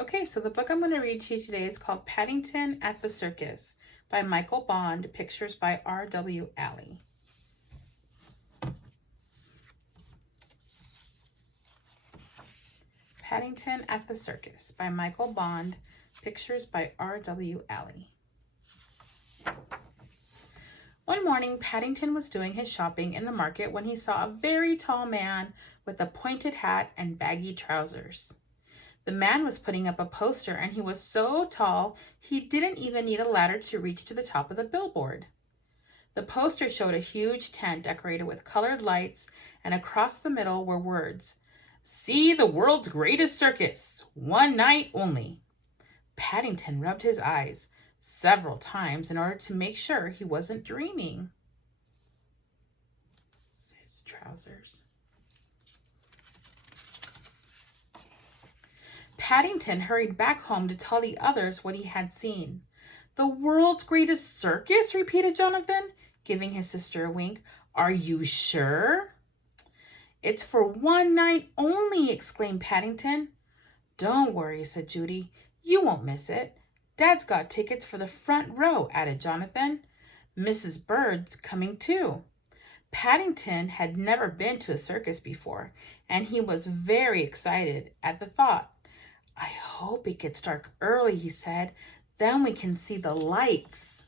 Okay, so the book I'm going to read to you today is called Paddington at the Circus by Michael Bond, pictures by R.W. Alley. Paddington at the Circus by Michael Bond, pictures by R.W. Alley. One morning, Paddington was doing his shopping in the market when he saw a very tall man with a pointed hat and baggy trousers. The man was putting up a poster, and he was so tall he didn't even need a ladder to reach to the top of the billboard. The poster showed a huge tent decorated with colored lights, and across the middle were words, "See the world's greatest circus, one night only." Paddington rubbed his eyes several times in order to make sure he wasn't dreaming. His trousers. Paddington hurried back home to tell the others what he had seen. "The world's greatest circus?" repeated Jonathan, giving his sister a wink. "Are you sure?" "It's for one night only," exclaimed Paddington. "Don't worry," said Judy. "You won't miss it. Dad's got tickets for the front row," added Jonathan. "Mrs. Bird's coming too." Paddington had never been to a circus before, and he was very excited at the thought. "I hope it gets dark early," he said. "Then we can see the lights."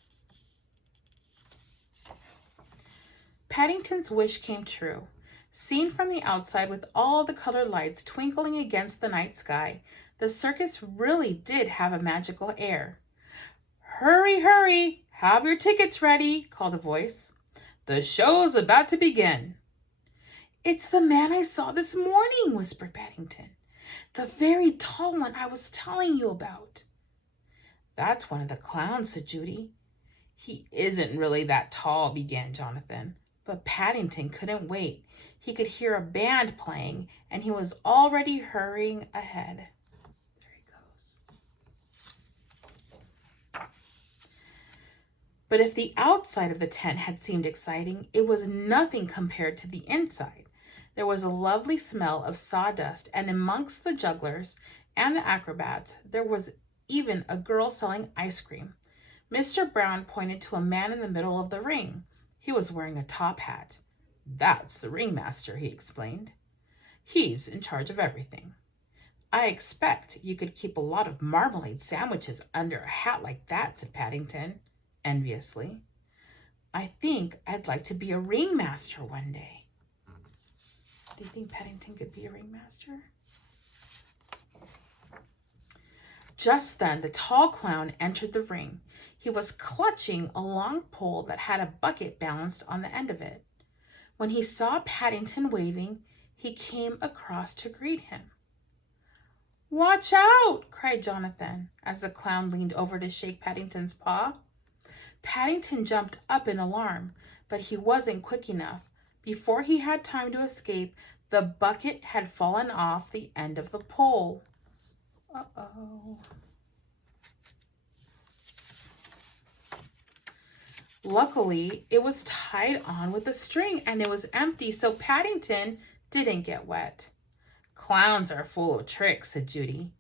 Paddington's wish came true. Seen from the outside with all the colored lights twinkling against the night sky, the circus really did have a magical air. "Hurry, hurry! Have your tickets ready!" called a voice. "The show's about to begin." "It's the man I saw this morning," whispered Paddington. "The very tall one I was telling you about." "That's one of the clowns," said Judy. "He isn't really that tall," began Jonathan. But Paddington couldn't wait. He could hear a band playing, and he was already hurrying ahead. There he goes. But if the outside of the tent had seemed exciting, it was nothing compared to the inside. There was a lovely smell of sawdust, and amongst the jugglers and the acrobats, there was even a girl selling ice cream. Mr. Brown pointed to a man in the middle of the ring. He was wearing a top hat. "That's the ringmaster," he explained. "He's in charge of everything." "I expect you could keep a lot of marmalade sandwiches under a hat like that," said Paddington, enviously. "I think I'd like to be a ringmaster one day." Do you think Paddington could be a ringmaster? Just then, the tall clown entered the ring. He was clutching a long pole that had a bucket balanced on the end of it. When he saw Paddington waving, he came across to greet him. "Watch out!" cried Jonathan, as the clown leaned over to shake Paddington's paw. Paddington jumped up in alarm, but he wasn't quick enough. Before he had time to escape, the bucket had fallen off the end of the pole. Uh-oh. Luckily, it was tied on with a string, and it was empty, so Paddington didn't get wet. "Clowns are full of tricks," said Judy.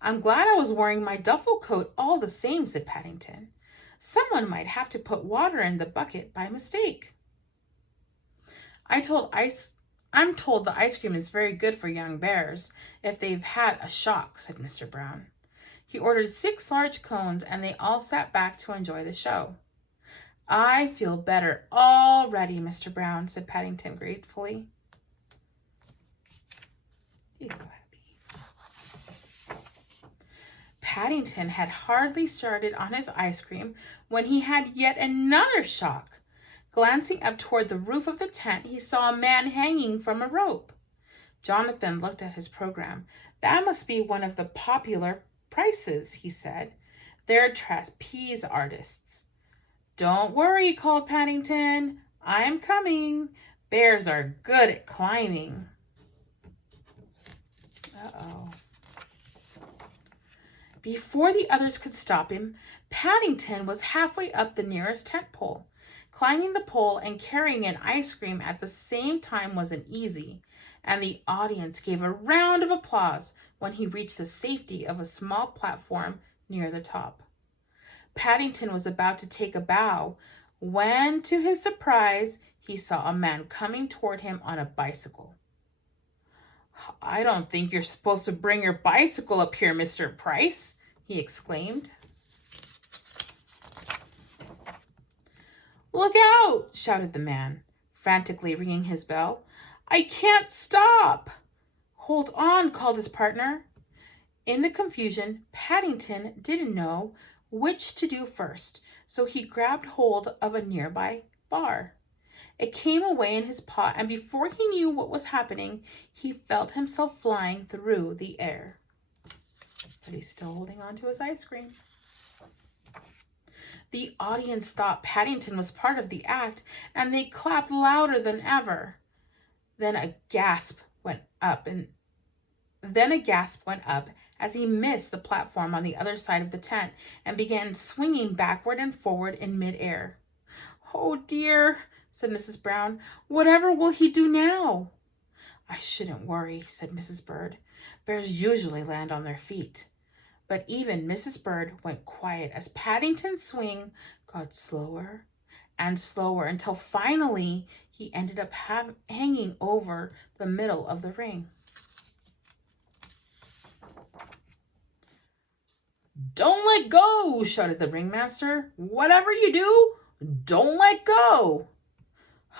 "I'm glad I was wearing my duffel coat all the same," said Paddington. "Someone might have to put water in the bucket by mistake." I'm told the ice cream is very good for young bears if they've had a shock," said Mr. Brown. He ordered 6 large cones, and they all sat back to enjoy the show. "I feel better already, Mr. Brown," said Paddington gratefully. He's so happy. Paddington had hardly started on his ice cream when he had yet another shock. Glancing up toward the roof of the tent, he saw a man hanging from a rope. Jonathan looked at his program. "That must be one of the popular prices," he said. "They're trapeze artists." "Don't worry," called Paddington. "I'm coming. Bears are good at climbing." Uh-oh. Before the others could stop him, Paddington was halfway up the nearest tent pole. Climbing the pole and carrying an ice cream at the same time wasn't easy, and the audience gave a round of applause when he reached the safety of a small platform near the top. Paddington was about to take a bow when, to his surprise, he saw a man coming toward him on a bicycle. "I don't think you're supposed to bring your bicycle up here, Mr. Price," he exclaimed. "Look out!" shouted the man, frantically ringing his bell. "I can't stop!" "Hold on," called his partner. In the confusion, Paddington didn't know which to do first, so he grabbed hold of a nearby bar. It came away in his paw, and before he knew what was happening, he felt himself flying through the air. But he's still holding on to his ice cream. The audience thought Paddington was part of the act, and they clapped louder than ever. Then a gasp went up as he missed the platform on the other side of the tent and began swinging backward and forward in midair. "Oh dear," said Mrs. Brown. "Whatever will he do now?" "I shouldn't worry," said Mrs. Bird. "Bears usually land on their feet." But even Mrs. Bird went quiet as Paddington's swing got slower and slower until finally he ended up hanging over the middle of the ring. "Don't let go!" shouted the ringmaster. "Whatever you do, don't let go!"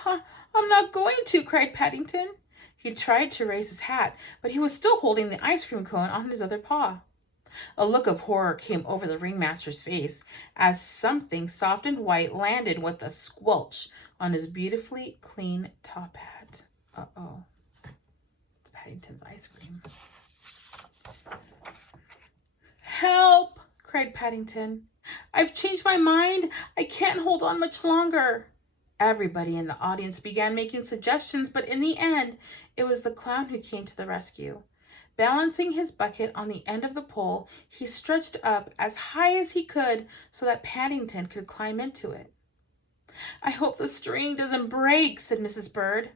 "I'm not going to," cried Paddington. He tried to raise his hat, but he was still holding the ice cream cone on his other paw. A look of horror came over the ringmaster's face as something soft and white landed with a squelch on his beautifully clean top hat. Uh-oh. It's Paddington's ice cream. "Help!" cried Paddington. "I've changed my mind. I can't hold on much longer." Everybody in the audience began making suggestions, but in the end, it was the clown who came to the rescue. Balancing his bucket on the end of the pole, he stretched up as high as he could so that Paddington could climb into it. "I hope the string doesn't break," said Mrs. Bird.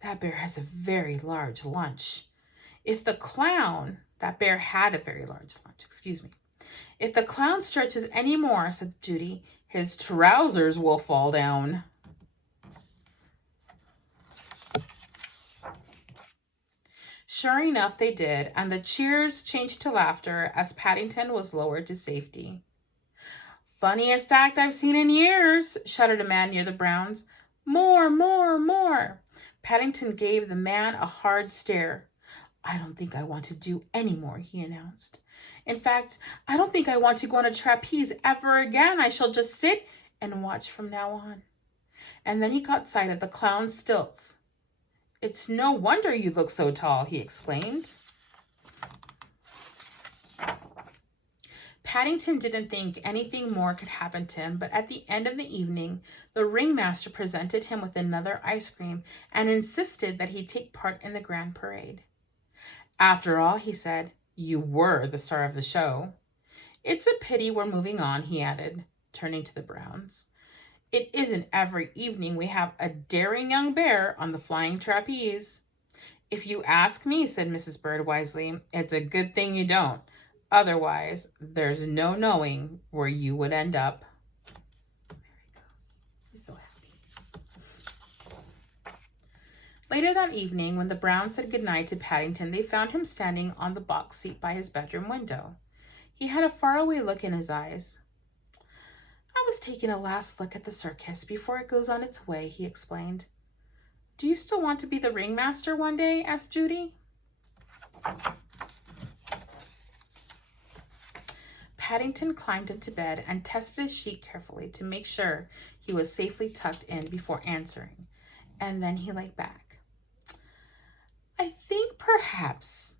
"That bear has a very large lunch." That bear had a very large lunch, "If the clown stretches any more," said Judy, "his trousers will fall down." Sure enough, they did, and the cheers changed to laughter as Paddington was lowered to safety. "Funniest act I've seen in years," shouted a man near the Browns. "More, more, more." Paddington gave the man a hard stare. "I don't think I want to do any more," he announced. "In fact, I don't think I want to go on a trapeze ever again. I shall just sit and watch from now on." And then he caught sight of the clown's stilts. "It's no wonder you look so tall," he exclaimed. Paddington didn't think anything more could happen to him, but at the end of the evening, the ringmaster presented him with another ice cream and insisted that he take part in the grand parade. "After all," he said, "you were the star of the show. It's a pity we're moving on," he added, turning to the Browns. "It isn't every evening we have a daring young bear on the flying trapeze." "If you ask me," said Mrs. Bird wisely, "it's a good thing you don't. Otherwise, there's no knowing where you would end up." There he goes. He's so happy. Later that evening, when the Browns said goodnight to Paddington, they found him standing on the box seat by his bedroom window. He had a faraway look in his eyes. "I was taking a last look at the circus before it goes on its way," he explained. "Do you still want to be the ringmaster one day?" asked Judy. Paddington climbed into bed and tested his sheet carefully to make sure he was safely tucked in before answering, and then he lay back. "I think perhaps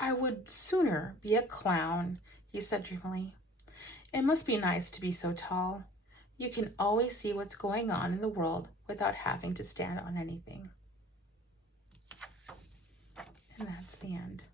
I would sooner be a clown," he said dreamily. "It must be nice to be so tall. You can always see what's going on in the world without having to stand on anything." And that's the end.